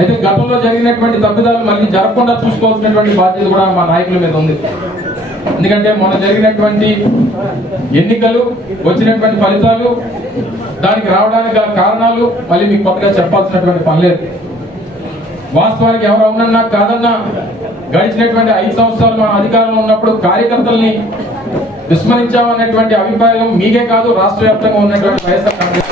అయితే గతంలో జరిగినటువంటి తప్పిదాలు మళ్ళీ జరగకుండా చూసుకోవాల్సినటువంటి బాధ్యత కూడా మా నాయకుల మీద ఉంది. ఎందుకంటే మొన్న జరిగినటువంటి ఎన్నికలు, వచ్చినటువంటి ఫలితాలు, దానికి రావడానికి గల కారణాలు మళ్ళీ మీకు కొత్తగా చెప్పాల్సినటువంటి పని లేదు. వాస్తవానికి ఎవరు అవునన్నా కాదన్నా గడిచినటువంటి 5 సంవత్సరాలు మన అధికారంలో ఉన్నప్పుడు కార్యకర్తల్ని విస్మరించామనేటువంటి అభిప్రాయం మీకే కాదు, రాష్ట్ర వ్యాప్తంగా ఉన్నటువంటి వైఎస్ఆర్ కాంగ్రెస్.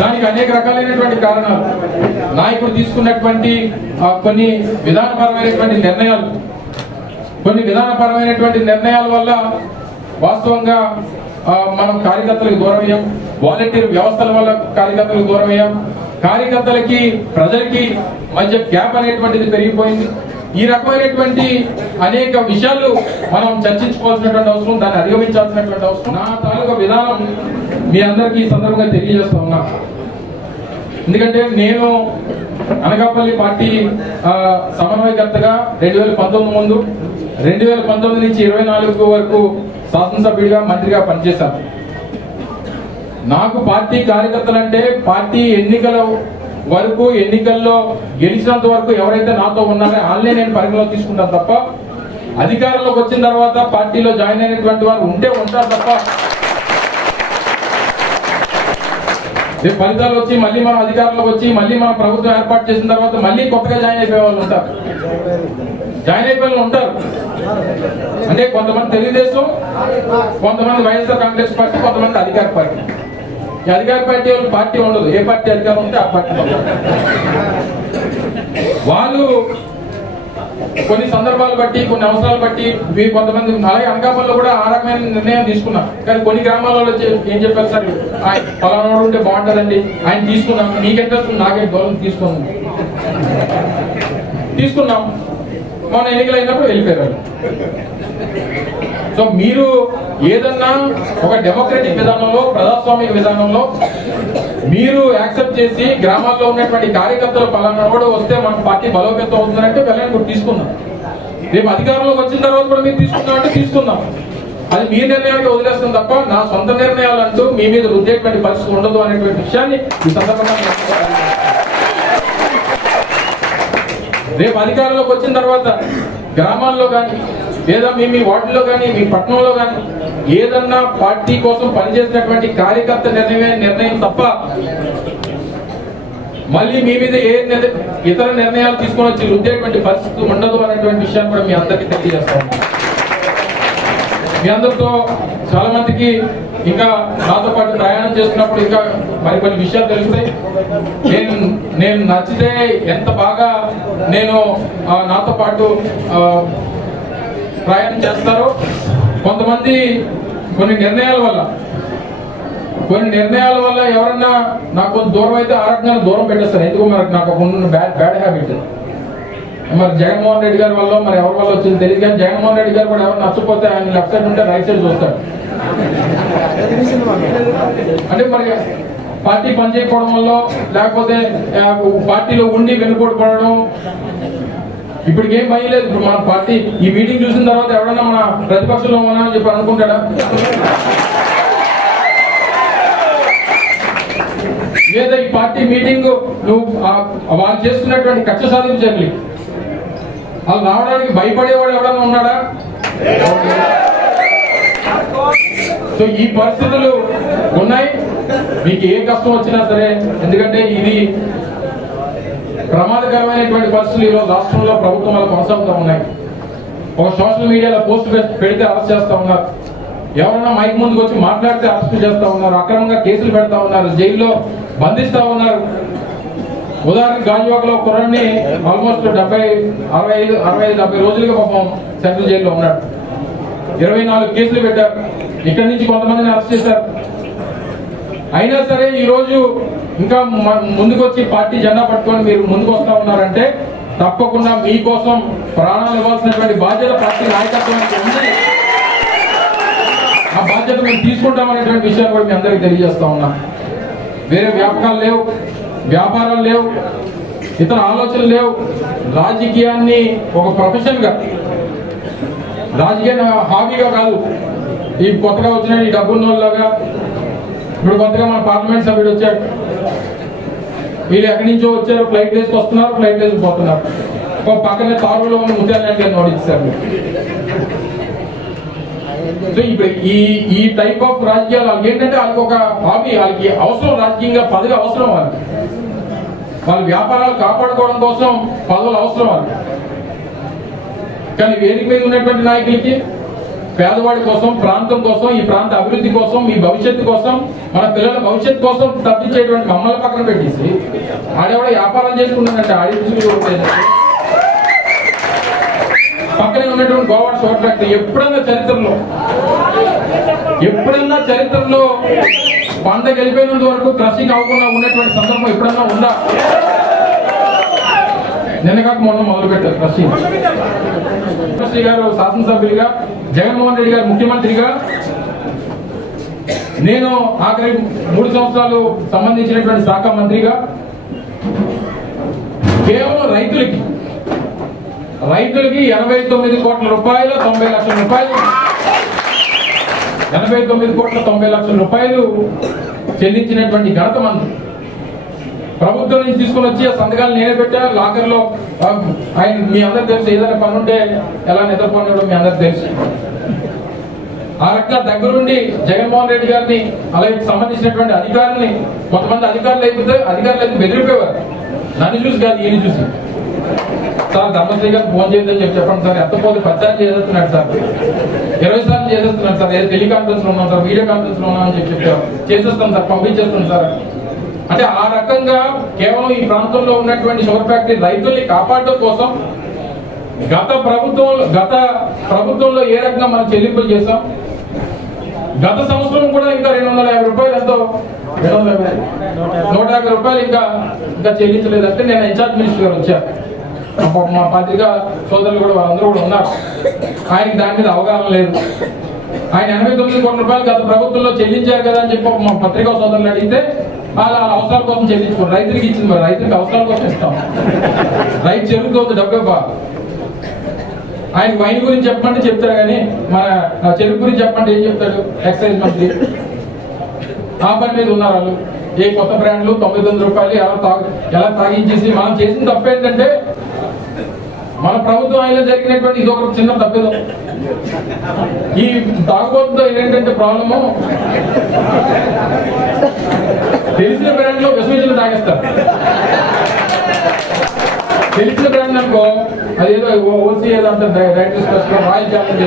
దానికి అనేక రకాలైనటువంటి కారణాలు, నాయకుడు తీసుకున్నటువంటి కొన్ని విధానపరమైనటువంటి నిర్ణయాల వల్ల వాస్తవంగా మనం కార్యకర్తలకు దూరం అయ్యాం. వాలంటీర్ వ్యవస్థల వల్ల కార్యకర్తలకు దూరం అయ్యాం. కార్యకర్తలకి ప్రజలకి మధ్య గ్యాప్ అనేటువంటిది పెరిగిపోయింది. ఈ రకమైనటువంటి అనేక విషయాలు మనం చర్చించుకోవాల్సినటువంటి అవసరం, దాన్ని అధిగమించాల్సినటువంటి అవసరం. నా తాలూకా విధానం మీ అందరికీ ఈ సందర్భంగా తెలియజేస్తా ఉన్నా. ఎందుకంటే నేను అనకాపల్లి పార్టీ సమన్వయకర్తగా 2019 ముందు, 2019 నుంచి 24 వరకు శాసనసభ్యుడిగా, మంత్రిగా పనిచేశాను. నాకు పార్టీ కార్యకర్తలంటే పార్టీ ఎన్నికల వరకు, ఎన్నికల్లో గెలిచినంత వరకు ఎవరైతే నాతో ఉన్నారో వాళ్ళనే నేను పరిగణలో తీసుకుంటాను తప్ప, అధికారంలోకి వచ్చిన తర్వాత పార్టీలో జాయిన్ అయినటువంటి వారు ఉంటే ఉంటారు తప్ప, ఫలితాలు వచ్చి మళ్ళీ మనం అధికారంలోకి వచ్చి మళ్ళీ మనం ప్రభుత్వం ఏర్పాటు చేసిన తర్వాత మళ్ళీ కొత్తగా జాయిన్ అయిపోయే వాళ్ళు ఉంటారు. అంటే కొంతమంది తెలుగుదేశం, కొంతమంది వైఎస్ఆర్ కాంగ్రెస్ పార్టీ, కొంతమంది అధికార పార్టీ. ఈ అధికార పార్టీ వాళ్ళకి పార్టీ ఉండదు, ఏ పార్టీ అధికారం ఉంటే ఆ పార్టీ. వాళ్ళు కొన్ని సందర్భాలు బట్టి, కొన్ని అవసరాలు బట్టి మీరు కొంతమంది, అలాగే అనకాపల్లిలో కూడా ఆ రకమైన నిర్ణయం తీసుకున్నాం. కానీ కొన్ని గ్రామాలలో ఏం చెప్పారు, సార్ పలానా ఉంటే బాగుంటుందండి, ఆయన తీసుకున్నాం, మీకు ఇంట్రెస్ట్ నాకే గౌరవం తీసుకున్నాం. మొన్న ఎన్నికలు అయినప్పుడు వెళ్ళిపోయారు. సో మీరు ఏదన్నా ఒక డెమోక్రటిక్ విధానంలో, ప్రజాస్వామిక విధానంలో మీరు యాక్సెప్ట్ చేసి గ్రామాల్లో ఉన్నటువంటి కార్యకర్తలు పలానా కూడా వస్తే మన పార్టీ బలోపేతం అవుతుందంటే వెళ్ళని కూడా తీసుకుందాం. రేపు అధికారంలోకి వచ్చిన తర్వాత కూడా మీరు తీసుకుందామంటే తీసుకుందాం. అది మీ నిర్ణయానికి వదిలేస్తాం తప్ప నా సొంత నిర్ణయాలు అంటూ మీ మీద రుద్దేటువంటి పరిస్థితి ఉండదు అనేటువంటి విషయాన్ని ఈ సందర్భంగా రేపు అధికారంలోకి వచ్చిన తర్వాత గ్రామాల్లో కానీ, లేదా మీ వార్డులో కానీ, మీ పట్టణంలో కానీ ఏదన్నా పార్టీ కోసం పనిచేసినటువంటి కార్యకర్త నిర్ణయం తప్ప మళ్ళీ మీ మీద ఏ ఇతర నిర్ణయాలు తీసుకొని వచ్చి రుద్దేటువంటి పరిస్థితి ఉండదు అనేటువంటి విషయాన్ని కూడా మీ అందరికీ తెలియజేస్తాం. మీ అందరితో చాలా మందికి ఇంకా నాతో పాటు ప్రయాణం చేస్తున్నప్పుడు ఇంకా మరికొన్ని విషయాలు తెలుస్తాయి. నేను నచ్చితే ఎంత బాగా నేను నాతో పాటు ప్రయాణం చేస్తారో, కొంతమంది కొన్ని నిర్ణయాల వల్ల ఎవరన్నా నాకు కొంచెం దూరం అయితే ఆ రకంగా దూరం పెట్టేస్తారు. ఎందుకు మరి నాకు ఉన్న బ్యాడ్ హ్యాబిట్. మరి జగన్మోహన్ రెడ్డి గారి వల్ల మరి ఎవరి వల్ల వచ్చింది తెలియదు, కానీ జగన్మోహన్ రెడ్డి గారు కూడా ఎవరు నచ్చపోతే ఆయన లెఫ్ట్ సైడ్ ఉంటే రైట్ సైడ్ చూస్తాడు. అంటే మరి పార్టీ పనిచేయకపోవడం వల్ల, లేకపోతే పార్టీలో ఉండి వెనుకోడు పడడం, ఇప్పటికి ఏం భయం లేదు. ఇప్పుడు మన పార్టీ ఈ మీటింగ్ చూసిన తర్వాత ఎవరన్నా మన ప్రతిపక్షంలో ఉన్నా అని చెప్పి అనుకుంటాడా? లేదా ఈ పార్టీ మీటింగ్ నువ్వు వాళ్ళు చేస్తున్నటువంటి కక్ష సాధింపు చర్యలు వాళ్ళు రావడానికి భయపడేవాడు ఎవరన్నా ఉన్నాడా? సో ఈ పరిస్థితులు ఉన్నాయి. మీకు ఏ కష్టం వచ్చినా సరే, ఎందుకంటే ఇది ప్రమాదకరమైనటువంటి పరిస్థితులు ఈరోజు రాష్ట్రంలో ప్రభుత్వం వల్ల కొనసాగుతూ ఉన్నాయి. ఒక సోషల్ మీడియాలో పోస్ట్ పెడితే అరెస్ట్ చేస్తా ఉన్నారు, ఎవరన్నా మైక్ ముందుకు వచ్చి మాట్లాడితే అరెస్ట్ చేస్తా ఉన్నారు, అక్రమంగా కేసులు పెడతా ఉన్నారు, జైల్లో బంధిస్తా ఉన్నారు. ఉదాహరణకు గాజువాకలో కుర్రాడిని ఆల్మోస్ట్ 65-70 రోజులుగా పాపం సెంట్రల్ జైల్లో ఉన్నాడు. 24 కేసులు పెట్టారు. ఇక్కడి నుంచి కొంతమందిని అరెస్ట్ చేశారు. అయినా సరే ఈ రోజు ఇంకా ముందుకొచ్చి పార్టీ జెండా పట్టుకొని మీరు ముందుకు వస్తా ఉన్నారంటే తప్పకుండా మీకోసం ప్రాణాలు ఇవ్వాల్సినటువంటి బాధ్యత పార్టీ నాయకత్వానికి ఉంది. ఆ బాధ్యత మేము తీసుకుంటామనేటువంటి విషయాన్ని కూడా మీ అందరికీ తెలియజేస్తా ఉన్నా. వేరే వ్యాపకాలు లేవు, వ్యాపారాలు లేవు, ఇతర ఆలోచనలు లేవు. రాజకీయాన్ని ఒక ప్రొఫెషన్ గా, రాజకీయ హాబీగా కాదు. ఈ కొత్తగా వచ్చిన ఈ డబ్బున్నోళ్ళగా, ఇప్పుడు కొత్తగా మన పార్లమెంట్ సభ్యుడు వచ్చాడు, వీళ్ళు ఎక్కడి నుంచో వచ్చారు, ఫ్లైట్ వేసి వస్తున్నారు, ఫ్లైట్ వేసి పోతున్నారు. ఒక పక్కనే తారులో ఉన్న ముత్యాలనాయుడు గారిని ఓడించారు. సో ఇప్పుడు ఈ టైప్ ఆఫ్ రాజకీయాలు వాళ్ళకి ఏంటంటే వాళ్ళకి ఒక హాబీ, వాళ్ళకి అవసరం, రాజకీయంగా పదవి అవసరం, వాళ్ళ వ్యాపారాలు కాపాడుకోవడం కోసం పదవులు అవసరం వాళ్ళకి. కానీ వేదిక మీద ఉన్నటువంటి నాయకులకి పేదవాడి కోసం, ప్రాంతం కోసం, ఈ ప్రాంత అభివృద్ధి కోసం, మీ భవిష్యత్తు కోసం, మన పిల్లల భవిష్యత్తు కోసం తప్పించేటువంటి మమ్మల్ని పక్కన పెట్టేసి ఆడేవాడ వ్యాపారం చేసుకుంటానంటే ఆడి పక్కనే ఉన్నటువంటి గోవాడ షుగర్ ఫ్యాక్టరీ ఎప్పుడన్నా చరిత్రలో పంట గెలిపోయినంత వరకు క్రషింగ్ అవ్వకుండా ఉన్నటువంటి సందర్భం ఎప్పుడన్నా ఉందా? నిన్నగాక మొన్న మొదలు పెట్టారు క్రషింగ్. శ్రీ గారు శాసనసభ్యులుగా, జగన్మోహన్ రెడ్డి గారు ముఖ్యమంత్రిగా, నేను ఆఖరి 3 సంవత్సరాలు సంబంధించినటువంటి శాఖ మంత్రిగా కేవలం రైతులకి 89 కోట్ల రూపాయలు, 90 లక్షల రూపాయలు, 89 కోట్ల 90 లక్షల రూపాయలు చెల్లించినటువంటి ఘనత మంత్రి. ప్రభుత్వం నుంచి తీసుకుని వచ్చి ఆ సంతకాలు నేనే పెట్టా లాకర్లో. ఆయన మీ అందరికి తెలుసు, ఏదైనా పని ఉంటే ఎలా నిద్రపోయినాడో మీ అందరికి తెలుసు. ఆ రకంగా దగ్గరుండి జగన్మోహన్ రెడ్డి గారిని, అలాగే సంబంధించినటువంటి అధికారుల్ని, కొంతమంది అధికారులు అయితే బెదిరిపోయేవారు. నన్ను చూసి కాదు, ఈయన చూసి. సార్ ధర్మశ్రీ గారు ఫోన్ చేయదని చెప్పండి సార్, ఎంతపోతే 10 సార్లు చేసేస్తున్నాడు సార్, 20 సార్లు చేసేస్తున్నాడు సార్, ఏదో టెలికాన్ఫరెన్స్ లో ఉన్నాం సార్, వీడియో కాన్ఫరెన్స్ లో ఉన్నాం అని చెప్పారు. చేసేస్తాం సార్, పంపించేస్తాం సార్. అంటే ఆ రకంగా కేవలం ఈ ప్రాంతంలో ఉన్నటువంటి షుగర్ ఫ్యాక్టరీ రైతుల్ని కాపాడడం కోసం గత ప్రభుత్వంలో ఏ రకంగా మనం చెల్లింపులు చేశాం. గత సంవత్సరం కూడా ఇంకా 250 రూపాయలు, ఎంతో 150 రూపాయలు ఇంకా చెల్లించలేదంటే నేను ఇన్ఛార్జ్ మినిస్టర్ గారు వచ్చారు. మా పత్రికా సోదరులు కూడా, వాళ్ళందరూ కూడా ఉన్నారు. ఆయనకి దాని మీద అవగాహన లేదు. ఆయన 89 కోట్ల రూపాయలు గత ప్రభుత్వంలో చెల్లించారు కదా అని చెప్పి మా పత్రికా సోదరులు అడిగితే వాళ్ళ అవసరాల కోసం చెల్లించుకోండి. రైతులకు ఇచ్చింది, మరి రైతులకు అవసరాల కోసం ఇస్తాం. రైతు చెరుకు డబ్బే బా. ఆయన వైన్ గురించి చెప్పమంటే చెప్తాడు, కానీ మన చెరుకు గురించి చెప్పండి ఏం చెప్తాడు ఎక్సైజ్ మంత్రి? ఆ పని మీద ఉన్నారు వాళ్ళు. ఏ కొత్త బ్రాండ్లు 900 రూపాయలు ఎలా తాగించేసి, మనం చేసిన తప్పు ఏంటంటే మన ప్రభుత్వం అయినా జరిగినటువంటి ఇది ఒక చిన్న తప్పేదో. ఈ తాగుబోతుతో ఏంటంటే ప్రాబ్లము, తెలిసిన బ్రాండ్ లో విషమించిన తాగేస్తారు. తెలిసిన బ్రాండ్ అనుకో, అదేదో ఓసీ ఏదో అంటే రాయల్ ఛాలెంజ్,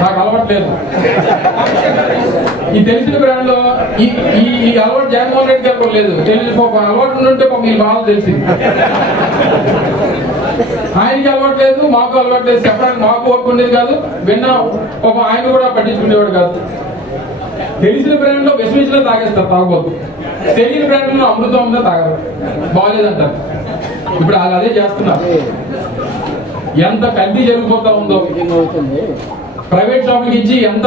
నాకు అలవాట్లేదు. ఈ తెలిసిన బ్రాండ్ లో ఈ అలవాటు జగన్మోహన్ రెడ్డి గారు లేదు. తెలిసి ఒక అలవాటు ఉంటే ఒక మీ బాగా తెలిసింది. ఆయనకి అలవాటు లేదు, మాకు అలవాటు లేదు. చెప్పడానికి మాకు వర్క్ ఉండేది కాదు, విన్నా ఒక ఆయన కూడా పట్టించుకునేవాడు కాదు. తెలిసిన బ్రాండ్ లో విషమించిన తాగేస్తారు తాగబోతు. తెలియని బ్రాండ్ లో అమృతం ఉందా తాగరు, బాగలేదంటారు. ఇప్పుడు అదే చేస్తున్నారు. ఎంత కల్తీ జరిగిపోతా ఉందో, ప్రైవేట్ షాపులకి ఇచ్చి ఎంత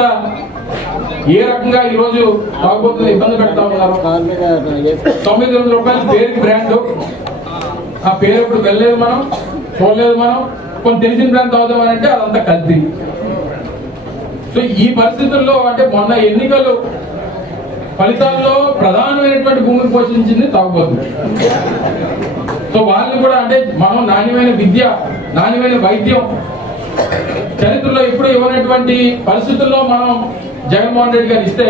ఏ రకంగా ఈ రోజు తాగుబోతులు ఇబ్బంది పెడతా ఉన్నారు. 900 రూపాయలు పేరుకి బ్రాండ్, ఆ పేరు ఇప్పుడు వెళ్ళలేదు, మనం చూడలేదు. మనం కొన్ని తెలిసిన బ్రాండ్ తాగుదామని అంటే అదంతా కల్తీ. సో ఈ పరిస్థితుల్లో అంటే మొన్న ఎన్నికలు ఫలితాల్లో ప్రధానమైనటువంటి భూమిని పోషించింది తాగుబోతుంది. సో వాళ్ళని కూడా అంటే మనం నాణ్యమైన విద్య, నాణ్యమైన వైద్యం చరిత్రలో ఎప్పుడు ఇవ్వనటువంటి పరిస్థితుల్లో మనం జగన్మోహన్ రెడ్డి గారు ఇస్తే,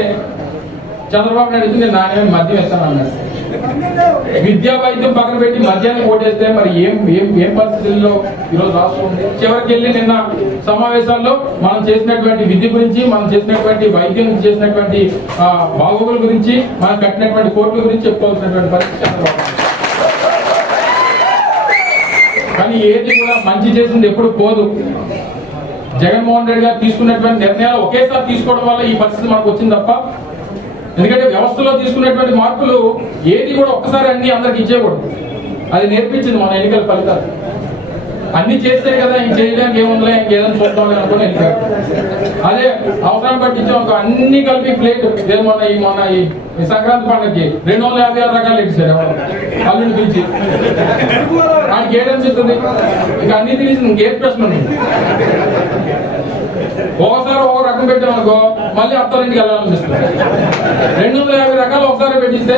చంద్రబాబు నాయుడు ఇచ్చి నేను నాణ్యమైన మద్యం ఇస్తానన్నాడు. విద్యా వైద్యం పక్కన పెట్టి మద్యాన్ని ఓటేస్తే మరి ఏం పరిస్థితుల్లో ఈరోజు రాష్ట్రం ఉంది. చివరికి వెళ్ళి నిన్న సమావేశాల్లో మనం చేసినటువంటి విద్య గురించి, మనం చేసినటువంటి వైద్యం చేసినటువంటి బాగోగుల గురించి, మనం కట్టినటువంటి కోర్టుల గురించి చెప్పుకోవాల్సినటువంటి పరిస్థితి చంద్రబాబు. కానీ ఏది కూడా మంచి చేసింది ఎప్పుడు పోదు. జగన్మోహన్ రెడ్డి గారు తీసుకున్నటువంటి నిర్ణయాలు ఒకేసారి తీసుకోవడం వల్ల ఈ పరిస్థితి మనకు వచ్చింది తప్ప, ఎందుకంటే వ్యవస్థలో తీసుకున్నటువంటి మార్పులు ఏది కూడా ఒక్కసారి అన్ని అందరికి ఇచ్చేయకూడదు. అది నేర్పించింది మన ఎన్నికల ఫలితాలు. అన్ని చేస్తే కదా ఇంక చేయడానికి ఏముందిలే, ఇంకేదైనా చూద్దాం అనుకుని వెళ్ళారు. అదే అవసరం పట్టించాం అనుకో, అన్ని కలిపి ప్లేట్ మొన్న ఈ సంక్రాంతి పండుగకి 256 రకాలు ఇచ్చారు. అల్లుని పిలిచి ఆయనకి ఏదనిపిస్తుంది, ఇక అన్ని తెలిసి ఇంకేం ప్రశ్న ఉంది. ఒకసారి ఒక రకం పెట్టామనుకో మళ్ళీ అత్తారింటికి వెళ్ళాలనిపిస్తుంది. 250 రకాలు ఒకసారి పెట్టిస్తే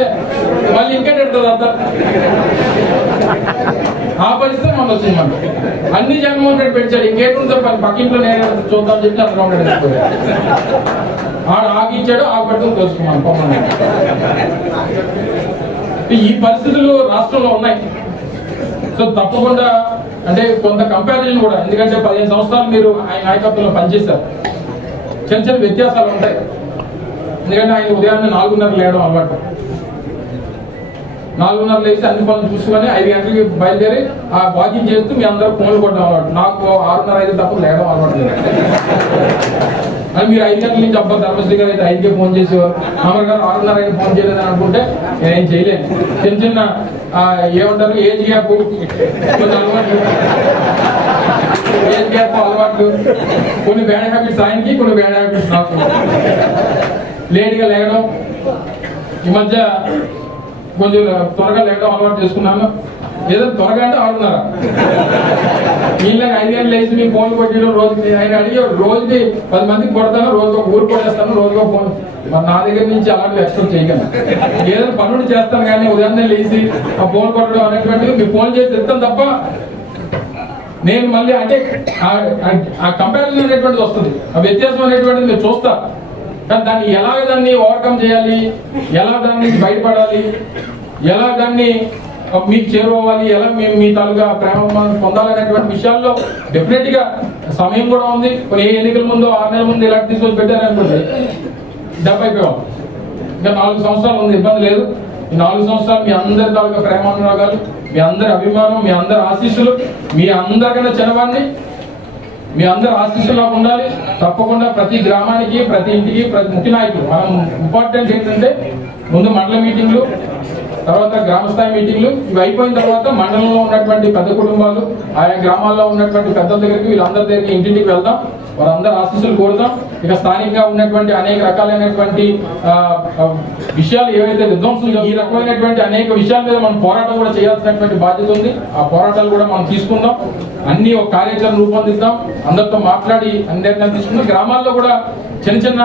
మళ్ళీ ఇంకేట్ పెడుతుంది అత్త. ఆ పరిస్థితి మనం వచ్చింది. మనం అన్ని జగన్మోహన్ రెడ్డి పెట్టాడు, ఇంకేటుందో పక్కింట్లో నేను చూద్దాం చెప్పి చంద్రబాబు నాయుడు ఆడు ఆగిచ్చాడు, ఆగు పెట్టుకుని తెలుసుకున్నాను పొమ్మని. ఈ పరిస్థితులు రాష్ట్రంలో ఉన్నాయి. సో తప్పకుండా అంటే కొంత కంపారిజన్ కూడా, ఎందుకంటే 15 సంవత్సరాలు మీరు ఆయన నాయకత్వంలో పనిచేశారు, చిన్న చిన్న వ్యత్యాసాలు ఉంటాయి. ఎందుకంటే ఆయన ఉదయాన్నే 4:30 లేయడం అలవాటు. 4:30 లేచి అన్ని పనులు చూసుకొని 5 గంటలకి బయలుదేరి ఆ వాకింగ్ చేస్తూ మీ అందరూ ఫోన్లు కొట్టడం అలవాటు. నాకు 6:30 5 తప్ప లేయడం అలవాటు లేదు. అని మీరు 5 గంటల నుంచి అబ్బా ధర్మశ్రీ గారు అయితే 5కే ఫోన్ చేసేవారు, అమర్ గారు 6:30 5 ఫోన్ చేయలేదని అనుకుంటే నేనేం చేయలేను. చిన్న చిన్న ఏమంటారు ఏజ్ గ్యాప్, కొన్ని అలవాట్లు, ఏజ్ గ్యాప్ అలవాట్లు, కొన్ని బ్యాడ్ హ్యాబిట్స్ ఆయనకి, కొన్ని బ్యాడ్ హ్యాబిట్స్ నాకు. లేట్గా లేయడం, ఈ మధ్య కొంచెం త్వరగా లేయడం అలవాటు చేసుకున్నాను. ఏదో త్వరగా అంటే 6:30 వీళ్ళకి 5 గంటలు లేచి మీ ఫోన్లు కొట్టడం రోజుకి. ఆయన అడిగారు రోజుకి 10 మందికి కొడతాను, రోజుకి ఒక ఊరు కొట్టేస్తాను, రోజుకో ఫోన్. మరి నా దగ్గర నుంచి అలాంటి ఎక్స్పెక్ట్ చేయగలను. ఏదో పనులు చేస్తాను కానీ ఉదయాన్నే లేచి ఆ ఫోన్ కొట్టడం అనేటువంటిది మీ ఫోన్ చేసి చెప్తాను తప్ప నేను మళ్ళీ అంటే ఆ కంపారిజన్ అనేటువంటిది వస్తుంది, ఆ వ్యత్యాసం అనేటువంటిది మీరు చూస్తారు. కానీ దాన్ని ఎలా దాన్ని ఓవర్కమ్ చేయాలి, ఎలా దాని నుంచి బయటపడాలి, ఎలా దాన్ని మీకు చేరుకోవాలి, ఎలా మేము మీ తాలూకా ప్రేమ పొందాలనేటువంటి విషయాల్లో డెఫినెట్ గా సమయం కూడా ఉంది. కొన్ని ఎన్నికల ముందు 6 నెలల ముందు ఇలాంటి తీసుకొని పెట్టారనుకోండి డబ్బు అయిపోయాం. ఇంకా 4 సంవత్సరాలు ఉంది, ఇబ్బంది లేదు. ఈ 4 సంవత్సరాలు మీ అందరి తాలూకా ప్రేమానురాగాలు, మీ అందరి అభిమానం, మీ అందరి ఆశీస్సులు, మీ అందరికన్నా చిన్నవాడిని మీ అందరి ఆశీస్సులో ఉండాలి. తప్పకుండా ప్రతి గ్రామానికి, ప్రతి ఇంటికి, ప్రతి ముఖ్య నాయకులు మనం ఇంపార్టెంట్ ఏంటంటే ముందు మండల మీటింగ్లు, తర్వాత గ్రామ స్థాయి మీటింగ్లు, ఇవి అయిపోయిన తర్వాత మండలంలో ఉన్నటువంటి పెద్ద కుటుంబాలు, ఆయా గ్రామాల్లో ఉన్నటువంటి పెద్దల దగ్గరికి వీళ్ళందరి దగ్గరికి ఇంటింటికి వెళ్దాం, వారందరూ ఆశీస్సులు కోరుతాం. ఇక స్థానికంగా ఉన్నటువంటి అనేక రకాలైనటువంటి విషయాలు ఏవైతే విధ్వంసులు, ఈ రకమైనటువంటి అనేక విషయాల మీద మనం పోరాటం కూడా చేయాల్సినటువంటి బాధ్యత ఉంది. ఆ పోరాటాలు కూడా మనం తీసుకుందాం, అన్ని ఒక కార్యాచరణ రూపొందిద్దాం, అందరితో మాట్లాడి అన్ని నిర్ణయాలు తీసుకుందాం. గ్రామాల్లో కూడా చిన్న చిన్న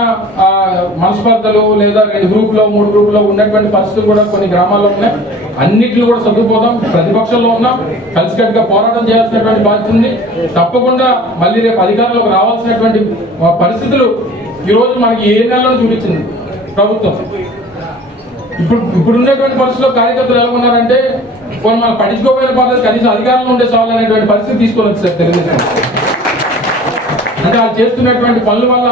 మనస్పర్ధలు లేదా 2 గ్రూపులో 3 గ్రూపులో ఉన్నటువంటి పరిస్థితులు కూడా కొన్ని గ్రామాల్లో ఉన్నాయి. అన్నిటిని కూడా సర్దుకుపోదాం. ప్రతిపక్షంలో ఉన్నాం, కలిసికట్టుగా పోరాటం చేయాల్సినటువంటి బాధ్యత ఉంది. తప్పకుండా మళ్ళీ రేపు అధికారంలోకి రావాల్సినటువంటి పరిస్థితులు ఈ రోజు మనకి ఏ నెలలో చూపించింది ప్రభుత్వం. ఇప్పుడు ఉన్నటువంటి పరిస్థితుల్లో కార్యకర్తలు ఎలా ఉన్నారంటే కొన్ని మనం పట్టించుకోకపోయిన పర్లేదు, కనీసం అధికారంలో ఉండే చాలు అనేటువంటి పరిస్థితి తీసుకొని వచ్చారు తెలుగుదేశం. అంటే వాళ్ళు చేస్తున్నటువంటి పనుల వల్ల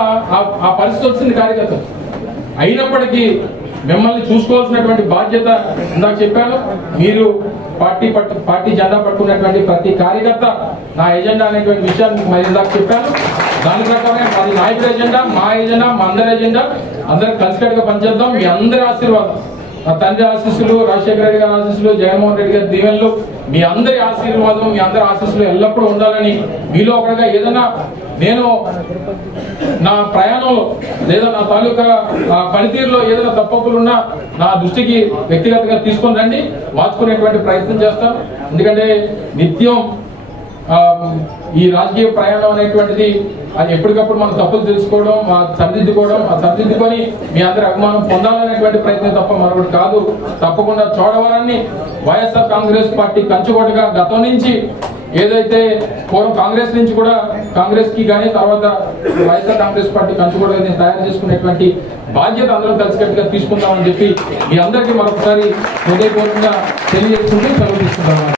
ఆ పరిస్థితి వచ్చింది కార్యకర్తలు. అయినప్పటికీ మిమ్మల్ని చూసుకోవాల్సినటువంటి బాధ్యత ఇందాక చెప్పాను. మీరు పార్టీ జెండా పట్టుకున్నటువంటి ప్రతి కార్యకర్త నా ఎజెండా అనేటువంటి విషయాన్ని మరి ఇందాక చెప్పాను. దాని ప్రకారం అది నాయకుడి ఎజెండా, మా ఎజెండా, మా అందరి ఎజెండా. అందరం కలిసికట్టుగా పనిచేద్దాం. మీ అందరి ఆశీర్వాదం, మా తండ్రి ఆశీస్సులు, రాజశేఖర రెడ్డి గారి ఆశీస్సులు, జగన్మోహన్ రెడ్డి గారి దీవెనలు, మీ అందరి ఆశీర్వాదం, మీ అందరి ఆశీస్సులు ఎల్లప్పుడూ ఉండాలని మీలో ఒకటిగా ఏదైనా నేను నా ప్రయాణంలో లేదా నా తాలూకా పనితీరులో ఏదైనా తప్పులున్నా నా దృష్టికి వ్యక్తిగతంగా తీసుకొని రండి, మార్చుకునేటువంటి ప్రయత్నం చేస్తాను. ఎందుకంటే నిత్యం ఈ రాజకీయ ప్రయాణం అనేటువంటిది అది ఎప్పటికప్పుడు మనం తప్పులు తెలుసుకోవడం, సరిదిద్దుకోవడం, సరిదిద్దుకొని మీ అందరి అభిమానం పొందాలనేటువంటి ప్రయత్నం తప్ప మరొకటి కాదు. తప్పకుండా చోడవరాన్ని వైఎస్ఆర్ కాంగ్రెస్ పార్టీ కంచుకోటగా గతం నుంచి ఏదైతే పూర్వం కాంగ్రెస్ నుంచి కూడా కాంగ్రెస్ కి కానీ తర్వాత వైఎస్ఆర్ కాంగ్రెస్ పార్టీ కంచుకోటగా తయారు చేసుకునేటువంటి బాధ్యత అందరం కలిసికట్టుగా తీసుకుందామని చెప్పి మీ అందరికీ మరొకసారి హృదయపూర్వకంగా తెలియజేసుకుంటూ సెలవు తీసుకుంటాం.